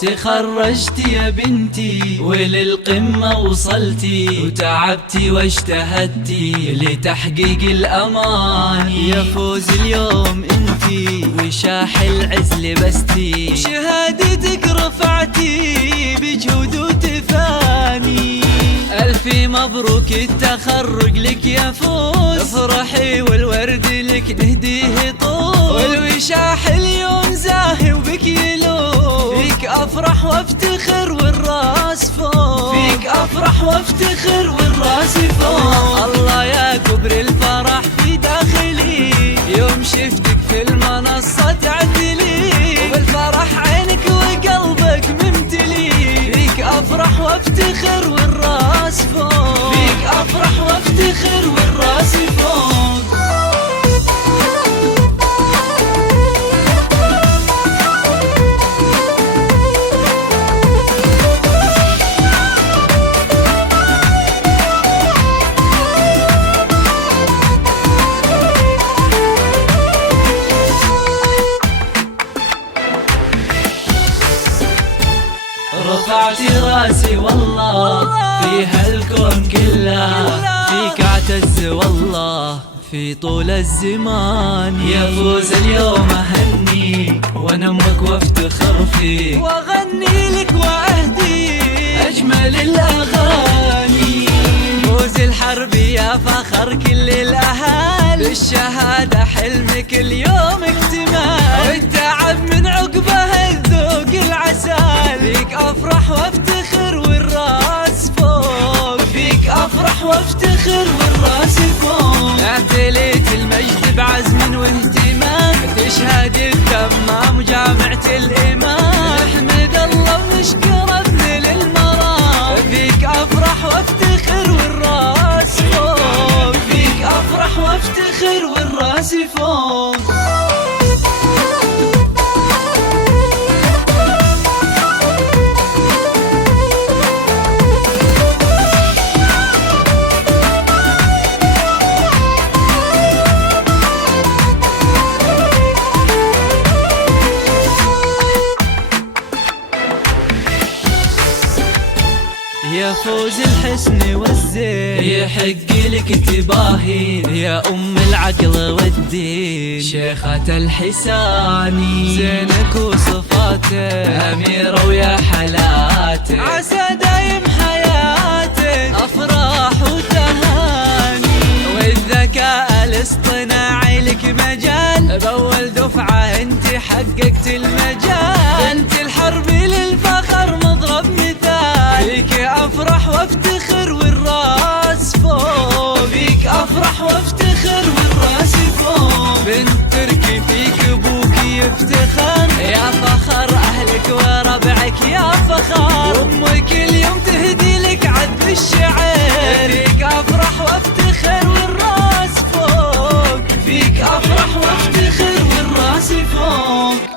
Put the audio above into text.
تخرجتي يا بنتي وللقمة وصلتي، وتعبتي واجتهدتي لتحقيق الأمان. يا فوز اليوم انتي وشاح العز لبستي، شهادتك رفعتي بجهود وتفاني. ألف مبروك التخرج لك يا فوز، افرحي والورد لك نهديه طول، والوشاح اليوم زاهي وبك يلوم. فيك أفرح وافتخر والراس فوق، فيك أفرح وافتخر والراس فوق. الله يا كبر الفرح في داخلي، يوم شفتك في المنصة تعدلي، وبالفرح عينك وقلبك ممتلي. فيك أفرح وافتخر والراس فوق، فيك أفرح وافتخر والراس فوق. رفعتي راسي والله في هالكون كله، فيك اعتز والله في طول الزمان. يا فوز اليوم اهني وانمك وافتخر فيك، واغني لك واهدي اجمل الاغاني. فوز الحرب يا فخر كل الاهالي، الشهاده حلمك اليوم اكتمال، والتعب من عقبه الذوق العسل. فيك افرح وافتخر والراس فوق، فيك افرح وافتخر والراس فوق. اعتليت المجد بعزم واهتمام، تشهد التمام جامعة الامام. نحمد الله ونشكر ابن للمرام، فيك افرح وافتخر والراس فوق، فيك افرح وافتخر والراس فوق. يا فوز الحسن والزين يحق لك تباهي، يا أم العقل والدين شيخة الحساني. زينك وصفاتك أميرة ويا حلاتك، عسى دايم حياتك أفراح وتهاني. والذكاء الاصطناعي لك مجال، بأول دفعة انت حققت المجال. انت الحرب للفخر مضرب مثال، فيك افرح وافتخر والراس فوق، فيك افرح وافتخر والراس فوق. بنت تركي فيك ابوك يفتخر، يا فخر اهلك وربعك يا فخر. امك اليوم تهدي لك عذب الشعر، فيك افرح وافتخر والراس فوق، فيك افرح وافتخر والراس فوق.